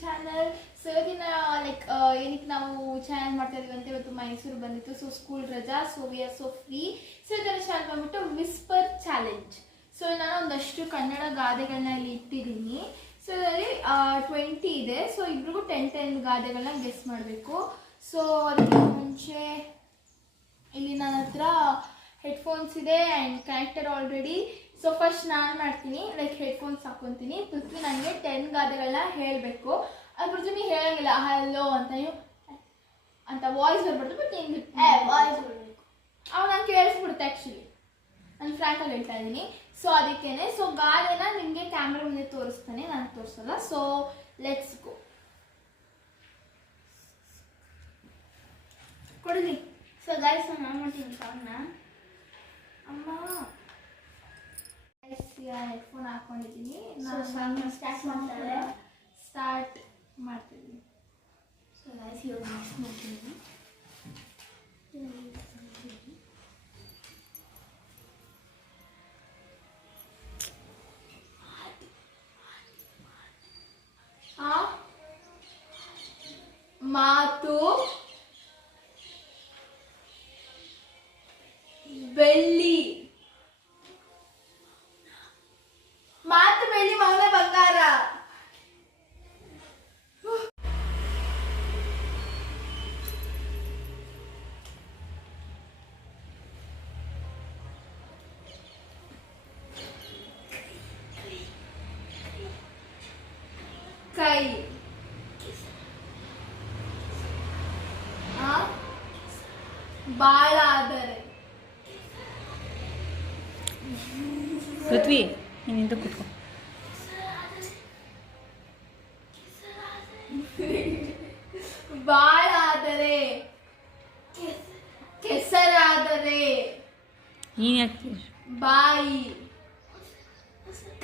Channel. So ಇವತ್ತಿನ like ಏನಕ್ಕೆ ನಾವು ಚಾನಲ್ ಮಾಡ್ತಾ ಇದೀವಿ ಅಂತ ಇವತ್ತು ಮೈಸೂರು ಬಂದಿತ್ತು. ಸೊ ಸ್ಕೂಲ್ ರಜಾ, so we are so free. So ಇದರ ಚಾನಲ್ ಬಂದ್ಬಿಟ್ಟು ವಿಸ್ಪರ್ ಚಾಲೆಂಜ್. ಸೊ ನಾನು ಒಂದಷ್ಟು ಕನ್ನಡ ಗಾದೆಗಳನ್ನ ಇಲ್ಲಿ ಇಟ್ಟಿದ್ದೀನಿ. ಸೊ ಇದರಲ್ಲಿ 20 ಇದೆ. ಸೊ ಇಬ್ರಿಗೂ 10 ಗಾದೆಗಳನ್ನ ಗೆಸ್ ಮಾಡಬೇಕು. ಸೊ ಅದಕ್ಕೆ ಮುಂಚೆ ಇಲ್ಲಿ ನನ್ನ ಹತ್ರ ಹೆಡ್ಫೋನ್ಸ್ ಇದೆ and connector already. So first ನಾನು ಮಾಡ್ತೀನಿ, ಲೈಕ್ ಹೆಡ್ಫೋನ್ಸ್ ಹಾಕ್ಕೊತೀನಿ. ಪೃಥ್ವಿ ನನಗೆ 10 ಗಾದೆಗಳನ್ನ ಹೇಳಬೇಕು. ಅದು ಪೃಥ್ವಿ ಹೇಳಂಗಿಲ್ಲ ಹಲೋ ಅಂತ ನೀವು ಅಂತ ವಾಯ್ಸ್ ಬರ್ಬಾರ್ದು, ಬಟ್ ನಿಮ್ಗೆ ವಾಯ್ಸ್ ಬರಬೇಕು. ಅವಾಗ ನಾನು ಕೇಳಿಸ್ಬಿಡುತ್ತೆ. ಆ್ಯಕ್ಚುಲಿ ನಾನು ಫ್ರ್ಯಾಂಕಾಗಿ ಹೇಳ್ತಾ ಇದ್ದೀನಿ. ಸೊ ಅದಕ್ಕೇನೆ ಸೊ ಗಾದೆನ ನಿಮಗೆ ಕ್ಯಾಮ್ರಾ ಮುಂದೆ ತೋರಿಸ್ತಾನೆ, ನಾನು ತೋರಿಸಲ್ಲ. So let's go. ಕೊಡಲಿ. ಸೊ ಗಾಯ್ಸ್ ನಾನು ಮಾಡ್ತೀನಿ ಸಾಂಗ್ನ. ಅಮ್ಮ ಹೆಡ್ಫೋನ್ ಹಾಕೊಂಡಿದ್ದೀನಿ. ನಾನು ಸ್ಟಾರ್ಟ್ ಮಾಡ್ತಿದ್ದೀನಿ. ಸೊ ಗಾಯ್ಸ್ ಇವಾಗ ಮಿಕ್ಸ್ ಮಾಡ್ತೀನಿ. ಮಾತು ಬೆಳ್ಳಿ, ಮಾತು ಬೆಳ್ಳಿ, ಮೌನ ಬಂಗಾರ. ಕೈ, ಬಾಳ ಆದರೆ. ಪೃಥ್ವಿ ನೀನಿಂದ ಕೂತ್ಕೋ. ಬಾಳ ಆದರೆ, ಕೆಸರಾದರೆ. ನೀನು ಯಾಕೆ ಬಾಯಿ,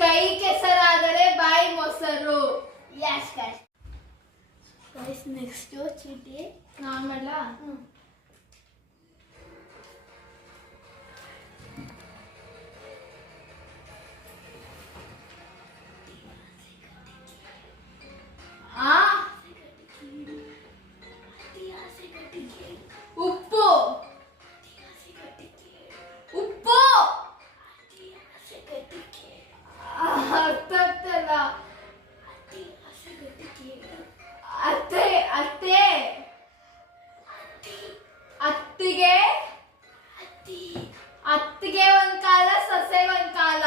ಕೈ ಕೆಸರಾದರೆ ಬಾಯಿ ಮೊಸರು. Yes guys. ನೆಕ್ಸ್ಟ್ ಚೀಟಿ ನಾನು ಮಾಡಲಾ? ಉಪ್ಪು, ಉಪ್ಪು ಅರ್ಥಲ್ಲ. ಅತ್ತೆ, ಅತ್ತೆ, ಅತ್ತಿಗೆ, ಅತ್ತಿಗೆ ಒಂದ್ ಕಾಲ, ಸೊಸೆ ಒಂದ್ ಕಾಲ.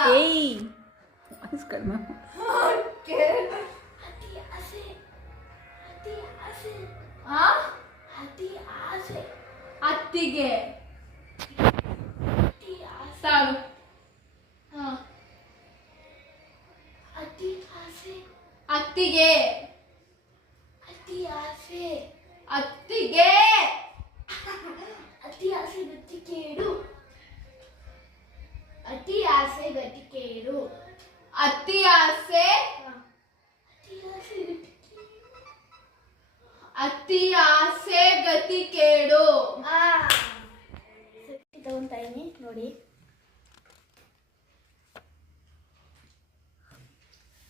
ಅತ್ತಿಗೆ ಸಾಲು. ಅತ್ತಿಗೆ, ಅತ್ತಿಗೆ, ಅತಿ ಆಸೆ ಗತಿ ಕೇಡು, ಅತಿ ಆಸೆ ಗತಿ ಕೇಡು, ಅತಿ ಆಸೆ, ಅತಿ ಆಸೆ ಗತಿ ಕೇಡು. ತಗೊಂತಾ ಇದೀನಿ ನೋಡಿ.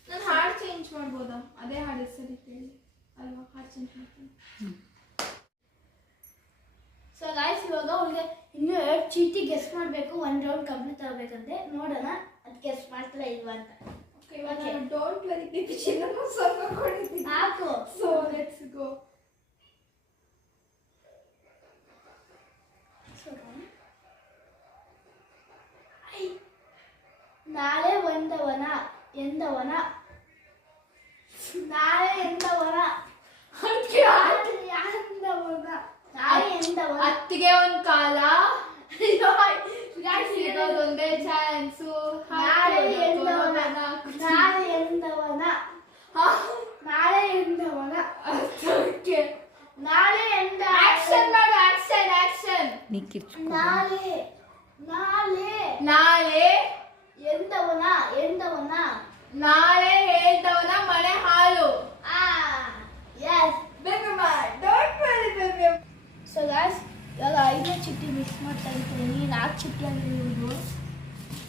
ನಾನು ಹಾಡು ಚೇಂಜ್ ಮಾಡ್ಬೋದಾ? ಅದೇ ಹಾಡು ಸರಿ ಕೇಳಿ ಅಲ್ವಾ? ಹಾಡು ಚೇಂಜ್ ಮಾಡ್ತೀನಿ. ಸೊ ಗಾಯ್ಸ್ ಇವಾಗ ಅವ್ರಿಗೆ ಇನ್ನೂ 2 ಚೀಟಿ ಗೆಸ್ ಮಾಡಬೇಕು. 1 ರೌಂಡ್ ಕಂಪ್ಲೀಟ್ ಆಗಬೇಕಂತೆ. ನೋಡೋಣ ಅದು ಗೆಸ್ ಮಾಡ್ತಾರ ಇಲ್ವಾ ಅಂತ. ಓಕೆ, ಡೋಂಟ್ ವರಿ ಬಿಪಿ ಚಿನ್ನನು ಸ್ವಲ್ಪ ಕೊಡ್ತೀನಿ. ಹಾಕು. So let's go. ನಾಳೆ ಒಂದವನ ಎಂದವನ, ನಾಳೆ ಎಂದವನ, ಅತ್ತಿಗೆ ಒಂದ್ ಕಾಲ. ಒಂದೇ ಚಾನ್ಸು. ನಾಳೆ ಎಂದವನ, ನಾಳೆ ಎಂದವನ, ನಾಳೆ ಎಂದವನ, ನಾಳೆ ಎಂದ. ಆಕ್ಷನ್ ಮಾಡು, ಆಕ್ಷನ್, ಆಕ್ಷನ್. ನಾಳೆ, ನಾಳೆ, ನಾಳೆ ಎಂದವನ, ಎಂದವನ, ನಾಳೆ ಹೇಳ್ದವನ ಮನೆ ಹಾಳು. Yes baby boy, don't worry baby. So guys ಇವಾಗ 5ನೇ ಚಿಟ್ಟಿ ಮಿಕ್ಸ್ ಮಾಡ್ತಾ ಇದ್ದೀನಿ. 4 ಚಿಟ್ಟಿ ಆಗಿರೋದು.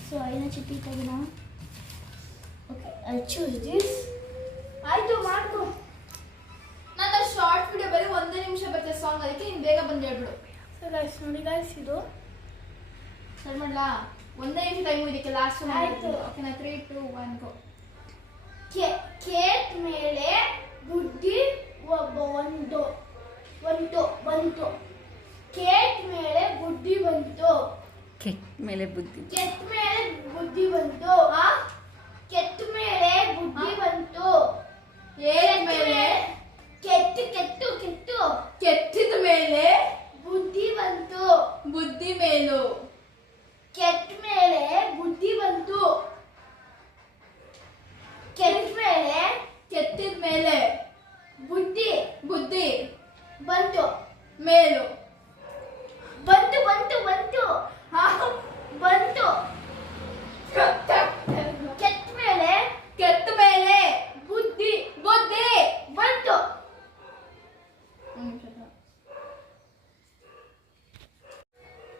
ಸೊ 5ನೇ ಚಿಟ್ಟಿ ತೆಗೆನ. Okay, I choose this. ಆಯಿತು ಮಾಡ್ಕೊ. ಬರೀ 1 ನಿಮಿಷ ಬರ್ತದೆ ಸಾಂಗ್, ಅದಕ್ಕೆ ನೀನು ಬೇಗ ಬಂದು ಹೇಳ್ಬಿಡು. ಸೊ ಗೈಸ್ ನೋಡಿ ಗೈಸ್ ಇದು ಸರಿ ಮಾಡ್ಲಾ? 1 ನಿಮಿಷ ಟೈಮ್ ಇದಕ್ಕೆ ಲಾಸ್ಟ್. ಆಯ್ತು. ಓಕೆನಾ? 3 2 1 ಗೋ. ಕೇಟ್ ಮೇಲೆ ಬುದ್ಧಿ ಬಂತು. ಕೇಟ್ ಮೇಲೆ ಬುದ್ಧಿ ಬಂತು. ಕೆಟ್ಟ ಮೇಲೆ ಬುದ್ಧಿ. ಕೆಟ್ಟ ಮೇಲೆ ಬುದ್ಧಿ ಬಂತು. ಕೆಟ್ಟ ಮೇಲೆ ಬುದ್ಧಿ ಬಂತು. ಏನ್ ಮೇಲೆ? ಕೆಟ್ಟಿದ ಮೇಲೆ ಬುದ್ಧಿ ಬಂತು. ಬುದ್ಧಿ ಮೇಲು. ಕೆಟ್ಟ ಮೇಲೆ ಬುದ್ಧಿ ಬಂತು. ಕೆಟ್ಟ ಮೇಲೆ ಕೆತ್ತಿದ ಮೇಲೆ ಬುದ್ಧಿ ಬುದ್ಧಿ ಬಂತು. ಮೇಲು. ಬಂತು ಹಾ? ಬಂತು. ಕೆಟ್ಟ ಮೇಲೆ ಕೆತ್ತ ಮೇಲೆ ಬುದ್ಧಿ ಬುದ್ಧಿ ಬಂತು.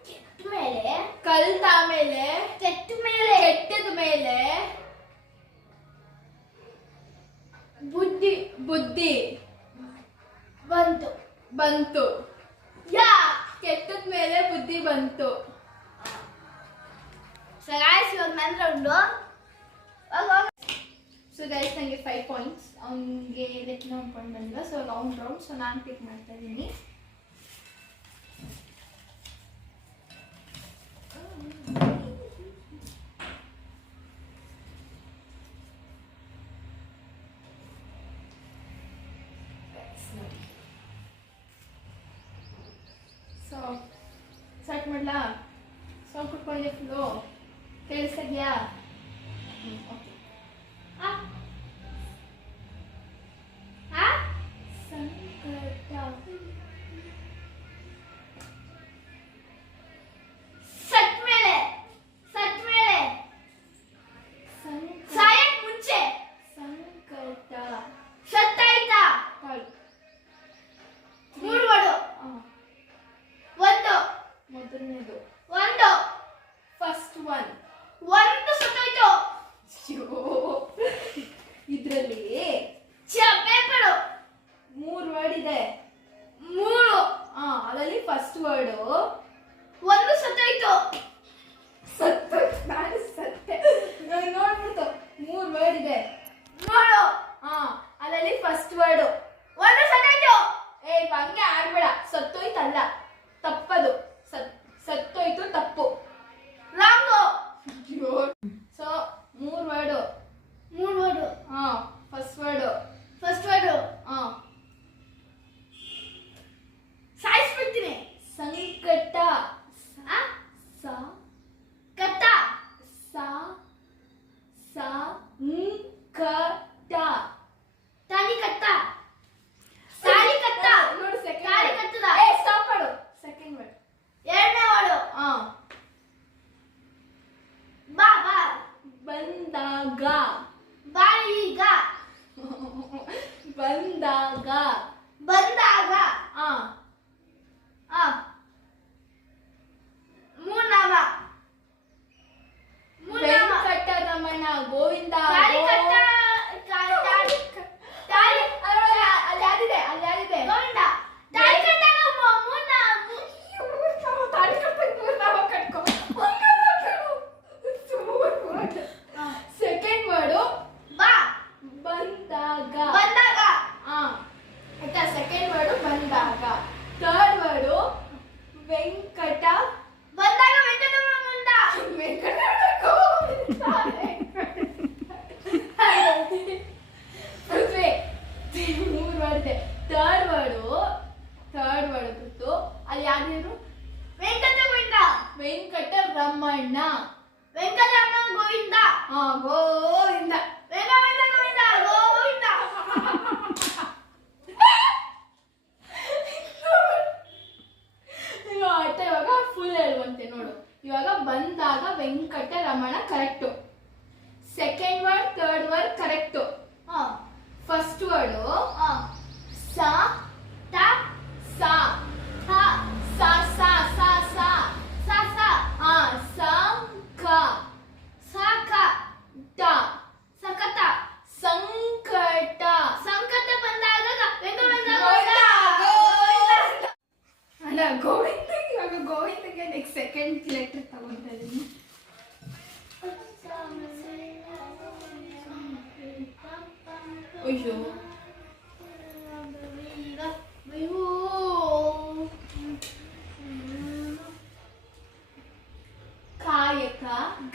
ಕೆಟ್ಟ ಮೇಲೆ ಕಲ್ತ ಮೇಲೆ ಕೆಟ್ಟ ಮೇಲೆ ಕೆಟ್ಟದ ಮೇಲೆ ಬುದ್ಧಿ ಬುದ್ಧಿ ಬಂತು. ಬಂತು. ಯಾ ಕೆಟ್ಟದ ಮೇಲೆ ಬುದ್ಧಿ ಬಂತು. ಸಗಾಯ್ಸ್ ಇವಾಗ ನನ್ನ ರೌಂಡು. ಸೊ ಗೈಸ್ ನನಗೆ 5 ಪಾಯಿಂಟ್ಸ್, ಅವನಿಗೆ ಲೆಕ್ಕ ಪಾಯಿಂಟ್ ಬಂದಿಲ್ಲ. ಸೊ ಅವ್ನ ರೌಂಡ್. ಸೊ ನಾನು ಪಿಕ್ ಮಾಡ್ತಾ ಇದ್ದೀನಿ. ಸೊ ಸ್ಟಾರ್ಟ್ ಮಾಡ್ಲಾ? ಸಾಂಗ್ ಕುಟ್ಕೊಂಡಿದ್ದೆ ಫುಲ್ಲು ಕೇಳಿಸ್ತಿದ್ಯಾ? ಓಕೆ. ಸಂಕಟ ಸಟ್ ಮೇಲೆ ಸಾಯಕ್ ಮುಂಚೆ ಸಂಕಟ ಸತ್ತಾಯ್ತಾ? ಕಾಲ್. 3 ವರ್ಡು. ಮೊದಲನೇದು ಒಂದು ಫಸ್ಟ್ ಒನ್. ಸತ್ತಾಯ್ತು. ಇದರಲ್ಲಿ ಪೇಪರು 3 ವರ್ಡ್ ಇದೆ. 3 ಅದರಲ್ಲಿ ಫಸ್ಟ್ ವರ್ಡು ಒಂದು ಸತ್ತಾಯ್ತು. ನಾನು ಸತ್ತೆ ನೋಡ್ಬಿಡ್ತು. 3 ವರ್ಡ್ ಇದೆ. 3 ಅದರಲ್ಲಿ ಫಸ್ಟ್ ವರ್ಡು ಒಂದು ಸತ್ತಾಯ್ತು. ಹಂಗೆ ಆಡ್ಬೇಡ. ಸತ್ತೋಯ್ತಲ್ಲ, ತಪ್ಪದು. ಸತ್ತೋಯ್ತು ತಪ್ಪು. Wrong. So 3 word. 3 word. First word ಸಾಯಿಸ್ಬಿಡ್ತೀನಿ. ಸಂಕಟ. ಸ ಕಟ್ಟ ಸ ಸ ಕಟ. ತಾಳಿ ಕಟ್ಟ. ತಾಳಿ ಕಟ್ಟ. ನೋಡಿ ಸೆಕೆಂಡ್. ತಾಳಿ ಕಟ್ಟದ. ಸ್ಟಾಪ್ ಮಾಡು. Second word. ಎರಡನೇ ವರ್ಡು ಬಾ. ಬಂದಾಗ. ಬಾಯಿಗ. ಬಂದಾಗ. ಮೂರ್ನಾಮ. ವೆಂಕಟರಮಣ ಗೋವಿಂದ. ತಾಳಿ ಕಟ್ಟ. ತಾಳಿ ಅಲ್ಲಿ ಯಾರಿದೆ? ಗೋವಿಂದ. ತಾಳಿ ಕಟ್ಟಾಗ ಸೆಕೆಂಡ್ ವರ್ಡು ಬಾ. ಬಂದಾಗ. ಬಂದಾಗ. ಅಯ್ಯೋ ಕಾಯಕ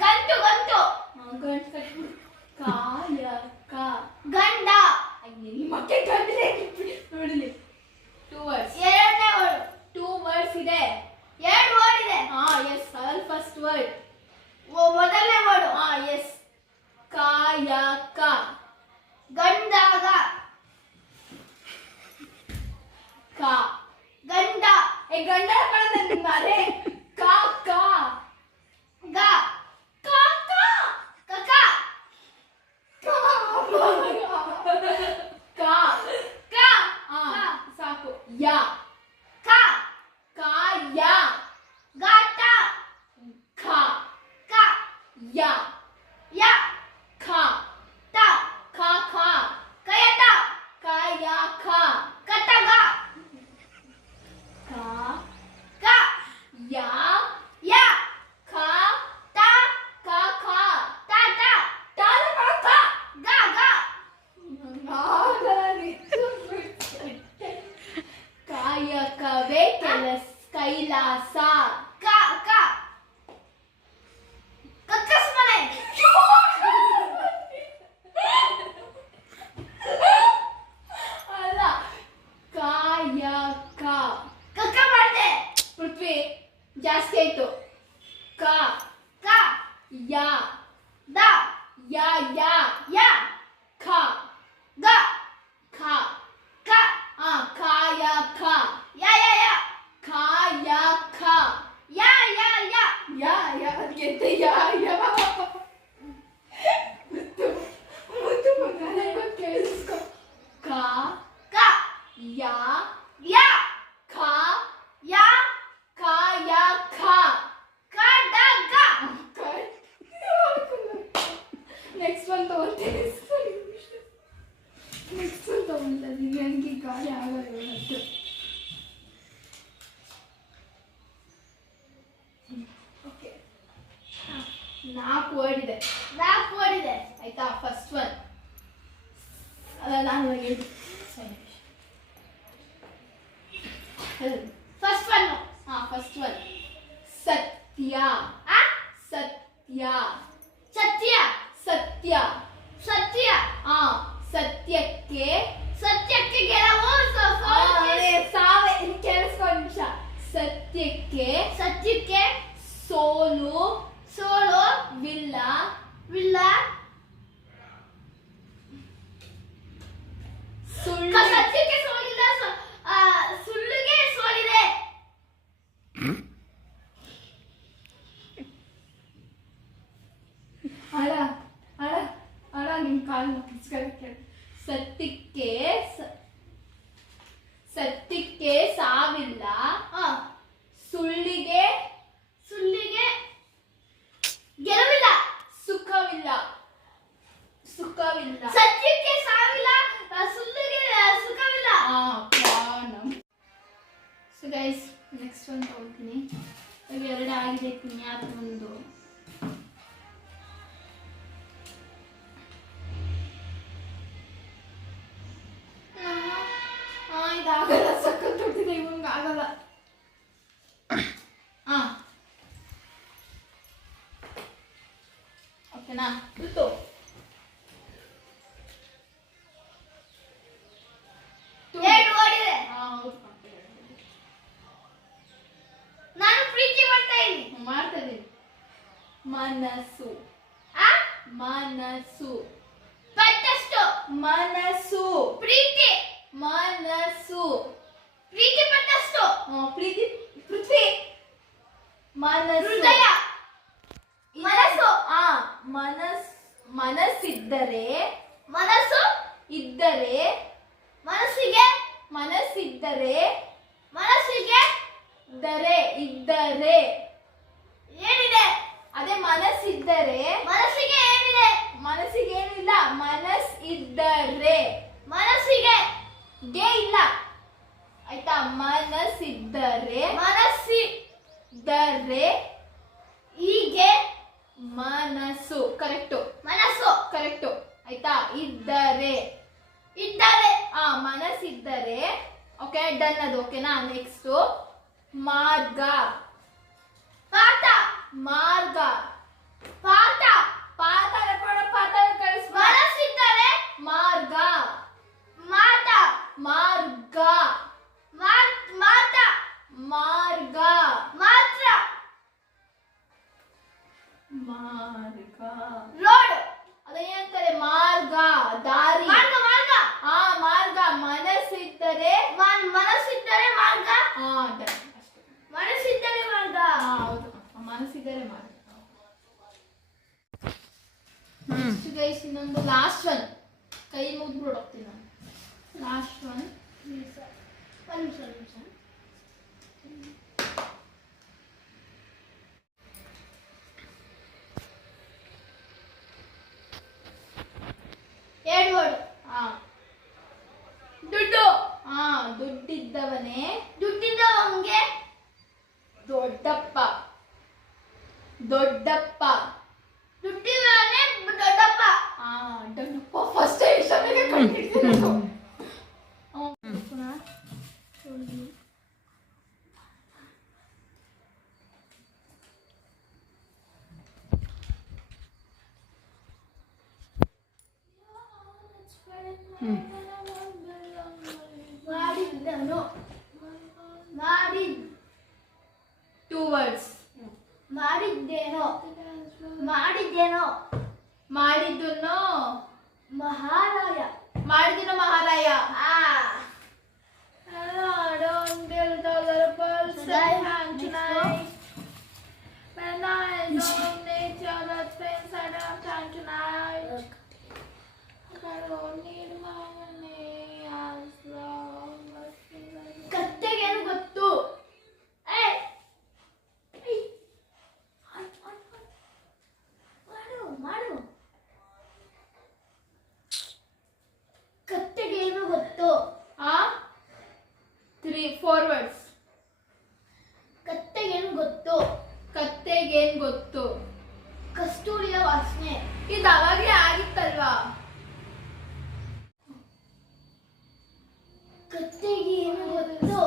ಗಂಟು ಗಂಟು ಗಂಟ್ ಕಟ್ಬಿಡು. ಕಾಯಕ ಗಂಡ ಮತ್ತೆ ಗಂಡನೇ ನೋಡಲಿ. 2 words. ಎರಡನೇ ವರ್ಡ್ 2 words ಇದೆ. 2 ವರ್ಡ್ ಇದೆ. ಹಾ ಎಸ್ ಅದರಲ್ಲಿ ಫಸ್ಟ್ ವರ್ಡ್. ಮೊದಲನೇ ವರ್ಡ್ ಹಾ ಎಸ್ ಕಾಯಕ ಗಂಡಾಗ ಕಾ ಗಂಡ ಏ ಗಂಡ ಅರೆ ಕಾ ಕಾ ಗ ಕಾ ಕಾ ಕಕ ಕಾ ಕ ಹಾ ಸಾಕು. ಯಾ ಕ ಕಾಯ ಗಾಟ ಖ ಕ ಯಾ ಯ ಖ ಟ ಖ ಖ ಕಯಟ ಕಾಯ ಖ ಕಟಗ ಕಾ ಕ ಯಾ ಯ ಖ ಟ ಕ ಖ ಟ ಟ ಟಾಲ ಕ ಗ ಗ ಕಾಯಕವೇ ಕೆಲಸ ಕೈಲಾಸ. ಕ ಕ ಕಕ್ಕಸ್ ಮನೆ ಅಲ್ಲ ಕಾಯಕ ಕಕ್ಕ ಮಾಡಿದೆ ಪೃಥ್ವಿ ಜಾಸ್ತಿ ಆಯ್ತು. ಕ ಕ ಯಾ ದ ಯಾ ಯಾ ಯ ಖ ಗ ಖ ಕ ಆ ಕಾಯಕ ಯ ಯ ಯ ಕಾಯಕ ಯ ಯ ಯ ಯಾ ಯಾ ಗೆದ್ದೆ ಯಾ ಯಾ ಮುತ್ತು ಮಗನೇ ಕೇಳಿಸ್ಕೊ. ಕ ಕ ಯಾ ಯ ಖ ಯ ಕಾಯಕ ಕ ಡ ಗ ನೆಕ್ಸ್ಟ್ ಒನ್ ತಗೊಳ್ತೀನಿ. ನೆಕ್ಸ್ಟ್ ಒನ್ ತಗೊಳ್ತೀನಿ ನನಗೆ ಗಾಳಿ ಆಗೋದು. ಓಕೆ 4 ವರ್ಡ್ ಇದೆ 4 ವರ್ಡ್ ಇದೆ. ಆಯ್ತಾ. ಫಸ್ಟ್ ಒನ್ ನಾನು ಹೇಳಿ ಫಸ್ಟ್ ಒನ್ ಹಾ ಫಸ್ಟ್ ಒನ್ ಸತ್ಯ ಆ ಸತ್ಯ ಸತ್ಯ ಸತ್ಯ ಸತ್ಯ ಆ ಸತ್ಯಕ್ಕೆ ಸತ್ಯಕ್ಕೆ ಗೆಲುವು ಸಾವೆ ಕೇಳಿಸ್ಕೊ ನಿಮಿಷ. ಸತ್ಯಕ್ಕೆ ಸತ್ಯಕ್ಕೆ ಸೋಲು ಸೋಲು ವಿಲ್ಲ ವಿಲ್ಲ ಸುಳ್ಳು ಸತ್ಯಕ್ಕೆ ಸೋಲಿಲ್ಲ ಸುಳ್ಳಿಗೆ ಸೋಲಿದೆ. ಅಳ ಅಳ ಅಳ ನಿಮ್ ಕಾಲು ಮುಗಿಸ್ಕೊಳ್ಳಕ್ಕೆ. ಸತ್ಯಕ್ಕೆ ಸತ್ಯಕ್ಕೆ ಸಾವಿಲ್ಲ ಸುಳ್ಳಿಗೆ ಸುಳ್ಳಿಗೆ ಗೆಲುವಿಲ್ಲ. ಸುಖವಿಲ್ಲ ಸುಖವಿಲ್ಲ. ಸತ್ಯಕ್ಕೆ ಸಾವಿಲ್ಲ ಸುಳ್ಳಿಗೆ ಸುಖವಿಲ್ಲ. ಸೊ ಗೈಸ್ ನೆಕ್ಸ್ಟ್ ಒಂದು ತಗೊಳ್ತೀನಿ. ಇವೆರಡು ಆಗಿದೆ. ಪುಣ್ಯಾತ್ ಒಂದು ಇದಾಗಲ್ಲ. ಸಖತ್ ಹೊಟ್ಟಿದೆ ಇವಂಗೆ ಆಗಲ್ಲ. ಓಕೆನಾ ಇತ್ತು. ಎರಡು ಓಡಿದೆ. ಹೌದು ನಾನು ಪ್ರೀತಿ ಮಾಡ್ತಾ ಇದ್ದೀನಿ. ಮಾಡ್ತಾ ಇದ್ದೀನಿ. ಮನಸ್ಸು ಆ ಮನಸ್ಸು ಪಟ್ಟಷ್ಟು ಮನಸ್ಸು ಪ್ರೀತಿ ಮನಸ್ಸು ಪ್ರೀತಿ ಪಟ್ಟಷ್ಟು ಪ್ರೀತಿ ಪೃಥ್ವಿ ಮನಸ್ಸು ಹೃದಯ ಮನಸ್ಸು ಆ ಮನಸ್ಸಿದ್ದರೆ ಮನಸ್ಸು ಇದ್ದರೆ ಮನಸ್ಸಿಗೆ ಮನಸ್ಸಿದ್ದರೆ ಮನಸ್ಸಿಗೆ ಇದ್ದರೆ ಏನಿದೆ? ಅದೇ ಮನಸ್ಸಿದ್ದರೆ ಮನಸ್ಸಿಗೆ ಏನಿದೆ? ಮನಸ್ಸಿಗೆ ಏನಿಲ್ಲ. ಮನಸ್ಸಿದ್ದರೆ ಮನಸ್ಸಿಗೆ ಗೆ ಇಲ್ಲ ಆಯ್ತಾ. ಮನಸ್ಸಿದ್ದರೆ ಮನಸ್ಸಿದ್ದರೆ ಹೀಗೆ ಮನಸ್ಸು ಕರೆಕ್ಟು ಮನಸ್ಸು ಕರೆಕ್ಟು ಆಯ್ತಾ. ಇದ್ದರೆ ಇದ್ದಾರೆ. ಮನಸ್ಸಿದ್ದರೆ. ಓಕೆ, ಡನ್ ಅದು. ಓಕೆನಾ? ನೆಕ್ಸ್ಟ್ ಮಾರ್ಗ. ಪಾಠ. ಮಾರ್ಗ. ಪಾಠ. ಪಾಠ ಕಳಿಸ್. ಮನಸ್ಸಿದ್ದರೆ. ಮಾರ್ಗ. ಮಾಟ. ಮಾರ್ಗ. ಮಾಟ. ಮಾರ್ಗ. ಮಾತ್ರ. ಮಾರ್ಗ. ರೋಡ್. ಅದೇನಂತಾರೆ? ಮಾರ್ಗ, ದಾರಿ. ಮಾರ್ಗ. ಮಾರ್ಗ. ಮಾರ್ಗ. ಮನಸ್ಸಿದ್ದರೆ. ಮನಸ್ಸಿದ್ದರೆ ಮಾರ್ಗ. done. ಅಷ್ಟೇ. ಮನಸ್ಸಿದ್ದರೆ ಮಾರ್ಗ. ಹೌದು, ಮನಸ್ಸಿದ್ದರೆ ಮಾರ್ಗ. ಹ್ಮ್ ಗೈಸ್, ಇನ್ನೊಂದು ಲಾಸ್ಟ್ ಒನ್. ಕೈ ಮುಗ್ದು ಹೋಗ್ತೀನಿ ನಾನು. Last one. ಒಂದು ನಿಮಿಷ. ಎರಡು ವರ್ಡ್. ದುಡ್ಡು. ದುಡ್ಡಿದ್ದವನೇ. ದುಡ್ಡಿದ್ದವಂಗೆ ದೊಡ್ಡಪ್ಪ. ದೊಡ್ಡಪ್ಪ. ದುಡ್ಡಿದ್ದವನೇ ದೊಡ್ಡಪ್ಪ. ದೊಡ್ಡಪ್ಪ ಫಸ್ಟ್ ಕಂಡಿಡ್ತೀನಿ. ಮಾಡಿದ್ದನು. Two words. ಮಾಡಿದ್ದೇನೋ. ಮಾಡಿದ್ದೇನೋ. ಮಾಡಿದ್ದನ್ನು. ಮಹಾರಾಯ. ಮಾಡಿದಿನ ಮಹಾರಾಯ. Don't build a little bird tonight. When I don't need your love things, I don't have time tonight. I don't need money as long as ಕತ್ತೆಗೇನು ಗೊತ್ತು? ಮಾಡು. ಕತ್ತೆಗೇನು ಗೊತ್ತು? 4 ವರ್ಡ್ಸ್. ಕತ್ತೆಗೇನು ಗೊತ್ತು? ಕತ್ತೆಗೇನ್ ಗೊತ್ತು? ಕಸ್ತೂರಿಯ ವಾಸನೆ. ಇದು ಅವಾಗ್ಲೇ ಆಗಿತ್ತಲ್ವಾ? ಕತ್ತೆಗೇನು ಗೊತ್ತು?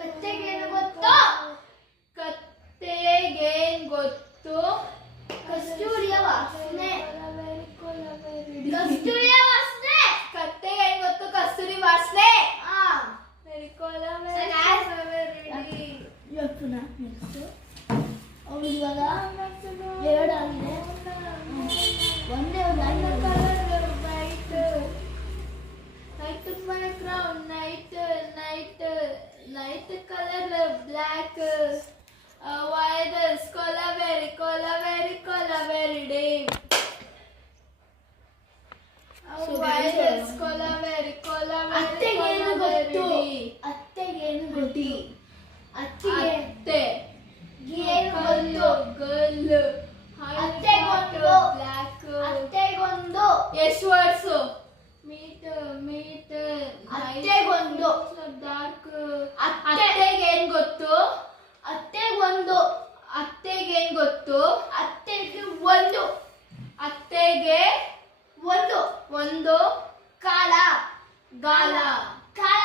ಕತ್ತೆಗೇನು ಗೊತ್ತು? ಕತ್ತೆಗೇನ್ ಗೊತ್ತು? ಕಸ್ತೂರಿಯ ವಾಸನೆ. ಕಸ್ತೂರಿಯ ವಾಸನೆ. ಕತ್ತೆಗೇನ್ ಗೊತ್ತು? ಕಸ್ತೂರಿ ವಾಸನೆ. ಅವ್ರು ಇವಾಗ ಎರಡಾಗಿದೆ. ಒಂದೇ ಒಂದು Night is my crown, night color black. Why this color very deep. Why this color very ಅತ್ತೆಗೇನು ಗೊತ್ತು? deep. ಅತ್ತೆಗೇನು ಗೊತ್ತು? ಅತ್ತೆ ಏನು ಗೊತ್ತು? ಗರ್ಲ್. ಅತ್ತೆಗೊಂದು. ಬ್ಲ್ಯಾಕ್. ಅತ್ತೆಗೊಂದು. ಎಷ್ಟು ವರ್ಡ್ಸ್? ಮೀಟ್ ಅತ್ತೆಗೊಂದು. ಡಾರ್ಕ್. ಅತ್ತೆಗೇನು ಗೊತ್ತು? ಅತ್ತೆಗೊಂದು. ಅತ್ತೆಗೇನ್ ಗೊತ್ತು? ಅತ್ತೆಗೆ ಒಂದು. ಅತ್ತೆಗೆ ಒಂದು ಕಾಲ. ಗಾಲ. ಕಾಲ.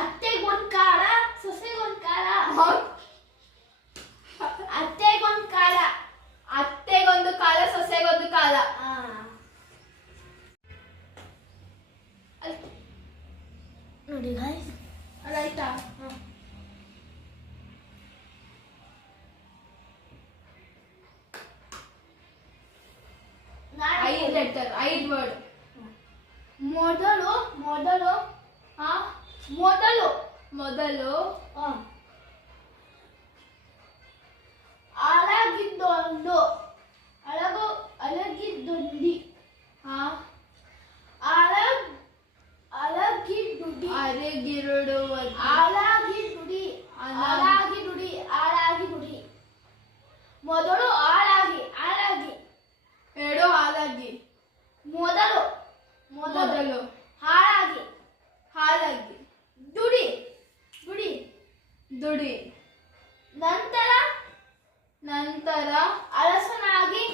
ಅತ್ತೆಗೊಂದು ಕಾಲ, ಸೊಸೆಗೊಂದು ಕಾಲ. ಅತ್ತೆಗೊಂದು ಕಾಲ. ಅತ್ತೆಗೊಂದು ಕಾಲ, ಸೊಸೆಗೊಂದು ಕಾಲ. ನೋಡಿ ಗಾಯ್ಸ್, ಆಯ್ತಾ? ಐದು ಲೆಟರ್, 5 ವರ್ಡ್. ಮೊದಲು ಅಳಗಿದ್ದೊಂದು. ಅಳಗಿದ್ದುಂಡಿ. ಅಳಗಿಡುಡಿ. ಅರೆಗಿರುಡುವುದು. ಆಳಾಗಿ ಮೊದಲು ಆಳಾಗಿ. ಎರಡು ಹಾಲಾಗಿ. ಮೊದಲು ಹಾಳಾಗಿ. ದುಡಿ. ನಂತರ ನಂತರ ಅರಸನಾಗಿ.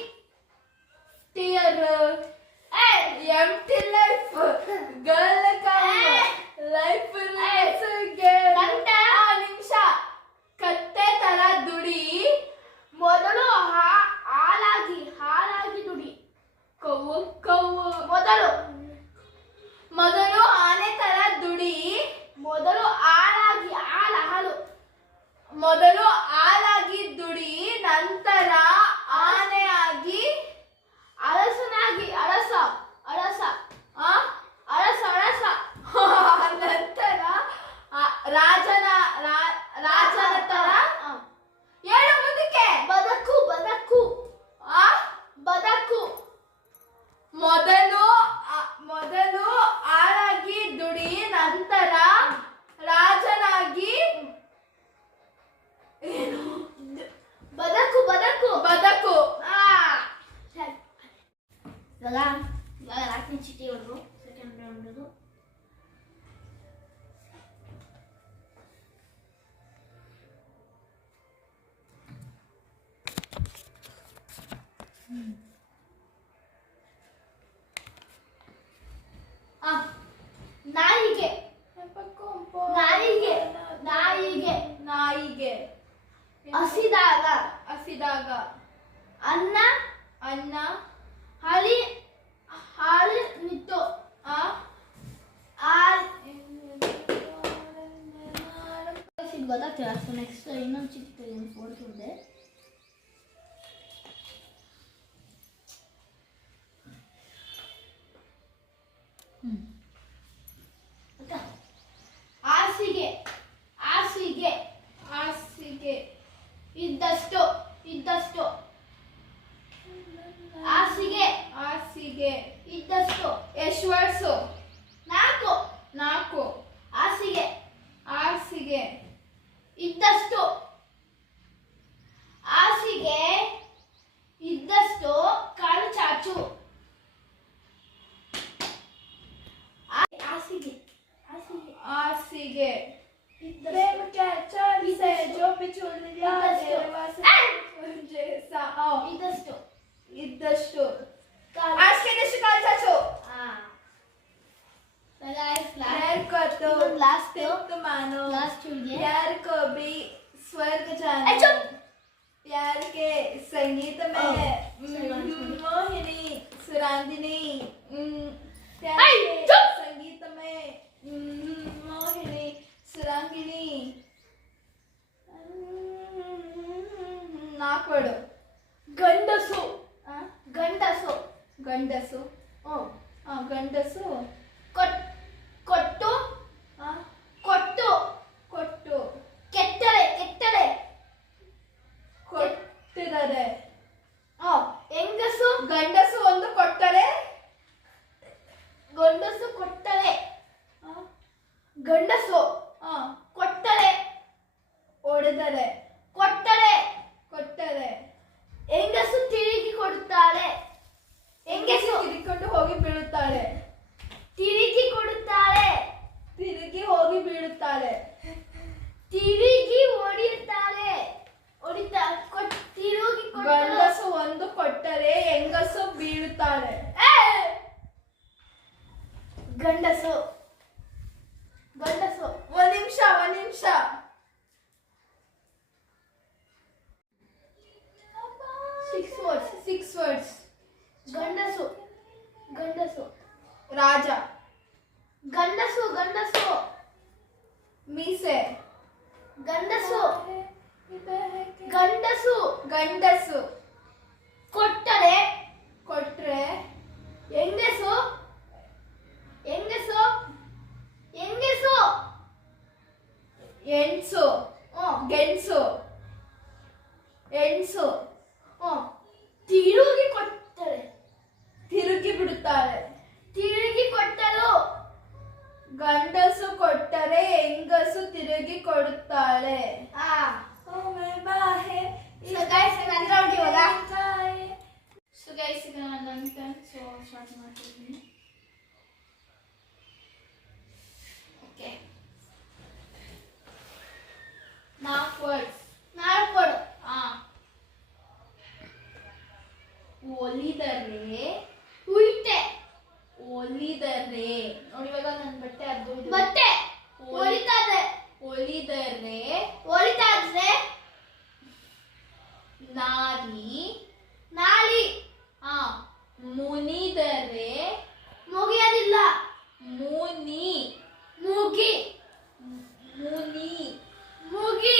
ಇವಾಗ ಹಾಕ್ತೀನಿ ಚಿಟಿ ಹೊಡೆದು ಸೆಕೆಂಡ್ ರೌಂಡದು. ನಾಯಿಗೆ ನಾಯಿಗೆ ನಾಯಿಗೆ ನಾಯಿಗೆ ಹಸಿದಾಗ ಹಸಿದಾಗ ಅನ್ನ ಅನ್ನ ಹಾಳಿ ಹಾಳು ನಿತ್ತು ಆ ಗೊತ್ತಾಗ್ತಿಲ್ಲ. ಸೊ ನೆಕ್ಸ್ಟ್ ಇನ್ನೊಂದು ಚಿಕ್ಕ ಫೋಟೋ ಇದೆ. ಹಾಸಿಗೆ ಹಾಸಿಗೆ ಹಾಸಿಗೆ ಇದ್ದಷ್ಟು ಇದ್ದಷ್ಟು ಹಾಸಿಗೆ ಹಾಸಿಗೆ ಇದ್ದಷ್ಟು ಎಷ್ಟು ವರ್ಡ್ಸು? 4 4. ಹಾಸಿಗೆ ಹಾಸಿಗೆ ಇದ್ದಷ್ಟು ಹಾಸಿಗೆ ಇದ್ದಷ್ಟು ಕಾಲು ಚಾಚು. ಹಾಸಿಗೆ ಹಾಸಿಗೆ ಹಾಸಿಗೆ प्रेम के चल से जो बिछुड़ दिया देवा से मुझे इदಷ್ಟು ಇದ್ದಷ್ಟು ಕಾಲು ಹಾಸಿಗೆದಷ್ಟು ಕಾಲು ಚಾಚು. हेयर कट लास्ट मानो लास्ट है प्यार को भी स्वर्ग जानो. ए, चुप! प्यार के संगीत में मोहिनी सुरांदिनी प्यार ए, के चुप! संगीत में मोहिनी सुरांगिनी. ನಾಲ್ಕು ಗಂಡಸು ಗಂಡಸು ಗಂಡಸು ಗಂಡಸು ಕೊಟ್ಟು ಕೊಟ್ಟು ಕೊಟ್ಟು ಕೆಟ್ಟಳೆ ಕೆಟ್ಟಳೆ ಕೊಟ್ಟಿದ್ದಾರೆ. ಹೆಂಗಸು ಗಂಡಸು ಒಂದು ಕೊಟ್ಟರೆ ಗಂಡಸು ಕೊಟ್ಟಳೆ ಗಂಡಸು ಕೊಟ್ಟಳೆ ಹೊಡೆದರೆ ಕೊಟ್ಟಳೆ ಕೊಟ್ಟರೆ ಹೆಂಗಸು ತಿರುಗಿ ಕೊಡುತ್ತಾಳೆ ಹೆಂಗಸು ತಿರುಗಿಕೊಂಡು ಹೋಗಿ ಬೀಳುತ್ತಾಳೆ. ತಿರುಗಿ ಕೊಡುತ್ತಾಳೆ ತಿರುಗಿ ಹೋಗಿ ಬೀಳುತ್ತಾಳೆ. ತಿರುಗಿ ಹೊಡೆಯುತ್ತಾಳೆ ತಿರುಗಿ ಗಂಡಸು ಒಂದು ಕೊಟ್ಟರೆ ಹೆಂಗಸು ಬೀಳುತ್ತಾಳೆ. ಗಂಡಸು ಗಂಡಸು ಒಂದ್ ನಿಮಿಷ 6 words. ಗಂಡಸು ಗಂಡಸು ರಾಜ ಗಂಡಸು ಗಂಡಸು ಮೀಸೆ ಗಂಡಸು ಗಂಡಸು ಗಂಡಸು ಕೊಟ್ಟರೆ ಕೊಟ್ರೆ ಹೆಂಗಸು ಹೆಂಗಸು ಹೆಂಗಸು ಹೆಣ್ಸು ಗೆಣಸು ಹೆಣ್ಸು ತಿರುಗಿ ಕೊಟ್ಟರೆ ತಿರುಗಿ ಬಿಡುತ್ತಾಳೆ. ತಿರುಗಿ ಕೊಟ್ಟಲು ಗಂಡಸು ಕೊಟ್ಟರೆ ಹೆಂಗಸು ತಿರುಗಿ ಕೊಡುತ್ತಾಳೆ. ಒಲಿದರೆ ಉಲ್ಟೆ ಒಲಿದರೆ ನೋಡಿ ಇವಾಗ ನನ್ನ ಬಟ್ಟೆ ಅದು ಬಟ್ಟೆ ಒಲಿತಾದೆ ಒಲಿದರೆ ಒಲಿತಾದ್ರೆ ನಾರಿ ನಾಳಿ ಮುನಿದರೆ ಮುಗಿಯೋದಿಲ್ಲ ಮುನಿ ಮುಗಿ ಮುನಿ ಮುಗಿ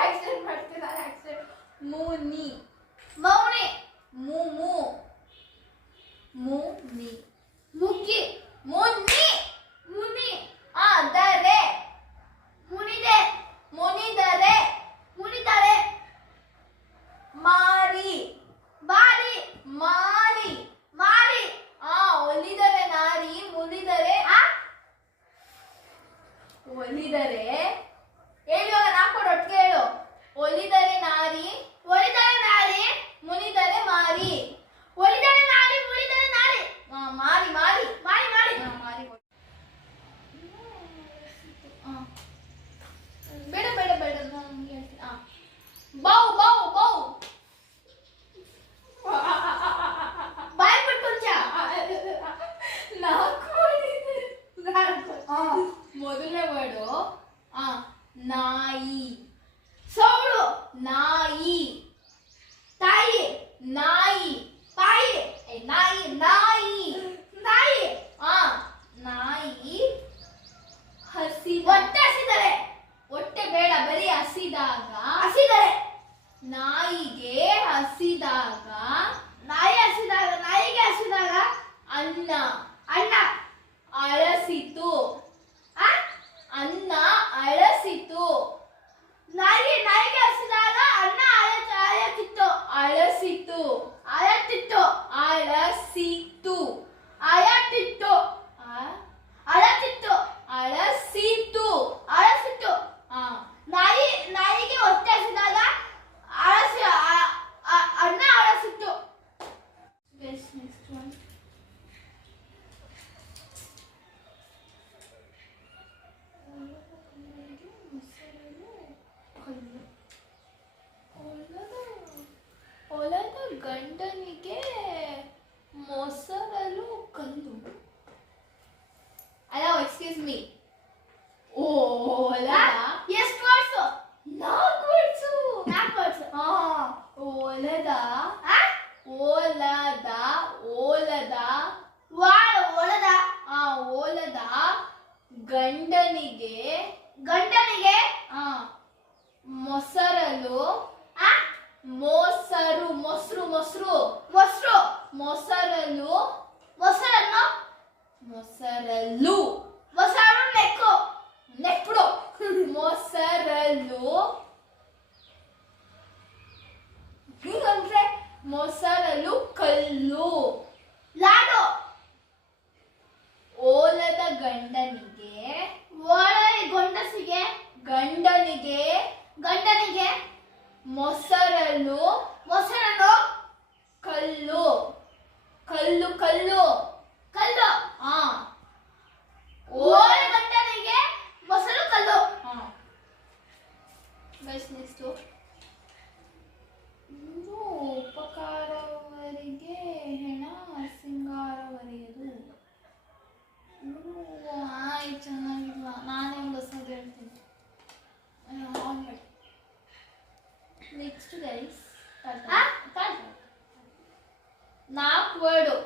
ಆಕ್ಸೆಂಟ್ ಮಾಡ್ತೀನಿ ಆಕ್ಸೆಂಟ್ ಮುನಿ ಮೌನಿ ಮುಮು ಮುನಿ ಮುಗಿ ಮುನಿ ಮುನಿ ದರೆ ಮುನಿದೆ ಮುನಿದರೆ ಮುನಿತಾರೆ ಮಾರಿ ಬಾರಿ ಮಾರಿ ಮಾರಿ ಅಳಸಿತು. ಅಳತಿತ್ತು. ಅಳತಿತ್ತು. ಅಳಸಿತು. ಅಳಸಿತ್ತು. ನಾಯಿಗೆ ಹೊಟ್ಟೆ ಹಸಿದಾಗ ಅನ್ನ ಅಳಸಿತ್ತು. Next one. ಹೊಲದ ಗಂಡನಿಗೆ ಮೊಸರಲು ಕಲ್ಲು. ಅಲ್ಲ, ಎಕ್ಸ್ಕ್ಯೂಸ್ ಮೀ. ಹೊಲದ ಎಷ್ಟು ವರ್ಡ್ಸು? 4 ವರ್ಡ್ಸು. 4 ವರ್ಡ್ಸು. ಹೊಲದ ಹೊಲದ ಗಂಡನಿಗೆ ಮೊಸರಲು ಮೊಸರಲು ನೆಕ್ಬಿಡು. ಮೊಸರಲು ಕಲ್ಲು. ಲಾಡು. ಓಲದ ಗಂಡನಿಗೆ ಮೊಸರಲು ಕಲ್ಲು. ಓಲೆ ಗಂಡನಿಗೆ ಮೊಸರು ಕಲ್ಲು. ನೆಕ್ಸ್ಟ್. ಉಪಕಾರವರಿಗೆ ಹೆಣ ಸಿಂಗಾರವರಿಯದು. ಆಯ್ತು, ಚೆನ್ನಾಗಿಲ್ಲ. ನಾನೇ ಒಂದು ಹೊಸದು ಹೇಳ್ತೀನಿ. Next guys, 4 word.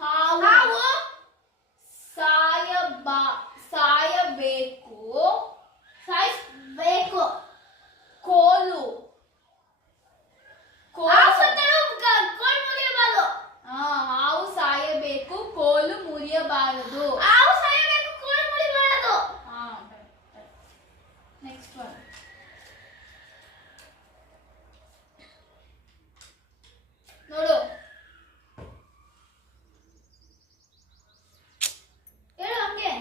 ಹಾವು ಸಾಯಬೇಕು. ಕೋಲು. ಹಾವು ಸಾಯಬೇಕು, ಕೋಲು ಮುರಿಯಬಾರದು. Next one. ನೋಡು, ಹೇಳು ಹಂಗೆ.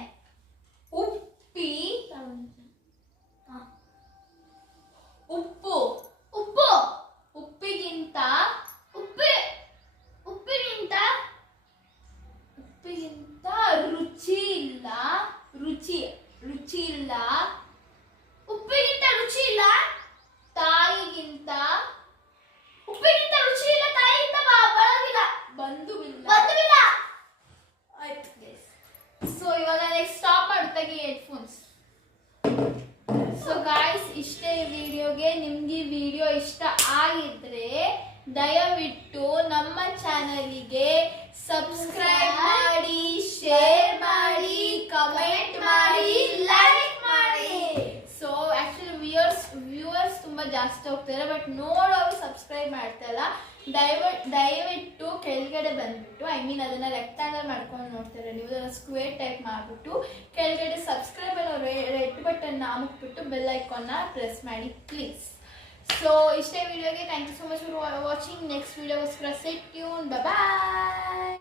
ಉಪ್ಪು. ಉಪ್ಪಿಗಿಂತ ರುಚಿ ಇಲ್ಲ. ಉಪ್ಪಿಗಿಂತ ರುಚಿ ಇಲ್ಲ. ತಾಯಿಗಿಂತ ಉಪ್ಪಿಗಿಂತ ರುಚಿ ಇಲ್ಲ. ತಾಯಿಗಿಂತ ಬಳಗಿಲ್ಲ. ಬಂಧುವಿಲ್ಲ. ಆಯ್ತು. ಸೊ ಇವಾಗ ನೆಕ್ಸ್ಟ್ ಸ್ಟಾಪ್ ಮಾಡ್ತಾಗಿ ಹೆಡ್ಫೋನ್ಸ್. ಸೊ ಗಾಯ್ಸ್, ಇಷ್ಟೇ ವಿಡಿಯೋಗೆ. ನಿಮ್ಗೆ ಈ ವಿಡಿಯೋ ಇಷ್ಟ ಆಗಿದ್ರೆ ದಯವಿಟ್ಟು ನಮ್ಮ ಚಾನಲಿಗೆ ಸಬ್ಸ್ಕ್ರೈಬ್ ಮಾಡಿ, ಶೇರ್ ಮಾಡಿ, ಕಮೆಂಟ್ ಮಾಡಿ, ಲೈಕ್ ಮಾಡಿ. ಸೊ ಆಕ್ಚುಲಿ ವ್ಯೂವರ್ಸ್ ತುಂಬಾ ಜಾಸ್ತಿ ಹೋಗ್ತಾರೆ, ಬಟ್ ನೋಡೋರು ಸಬ್ಸ್ಕ್ರೈಬ್ ಮಾಡ್ತಾ ಇಲ್ಲ. ದಯವಿಟ್ಟು ಕೆಳಗಡೆ ಬಂದ್ಬಿಟ್ಟು, ಅದನ್ನ ರೆಕ್ಟಾಂಗಲ್ ಮಾಡ್ಕೊಂಡು ನೋಡ್ತಾರೆ ನೀವು, ಅದನ್ನ ಸ್ಕ್ವೇರ್ ಟೈಪ್ ಮಾಡಿಬಿಟ್ಟು ಕೆಳಗಡೆ ಸಬ್ಸ್ಕ್ರೈಬ್ ಅನ್ನೋ ರೆಡ್ ಬಟನ್ ಅಮುಕ್ಬಿಟ್ಟು ಬೆಲ್ ಐಕಾನ್ನ ಪ್ರೆಸ್ ಮಾಡಿ ಪ್ಲೀಸ್. ಸೊ ಇಷ್ಟೇ ವಿಡಿಯೋಗೆ. Thank you so much for watching. Next ವಿಡಿಯೋಗೋಸ್ಕರ ಸ್ಟೇ ಟ್ಯೂನ್. ಬಾಯ್.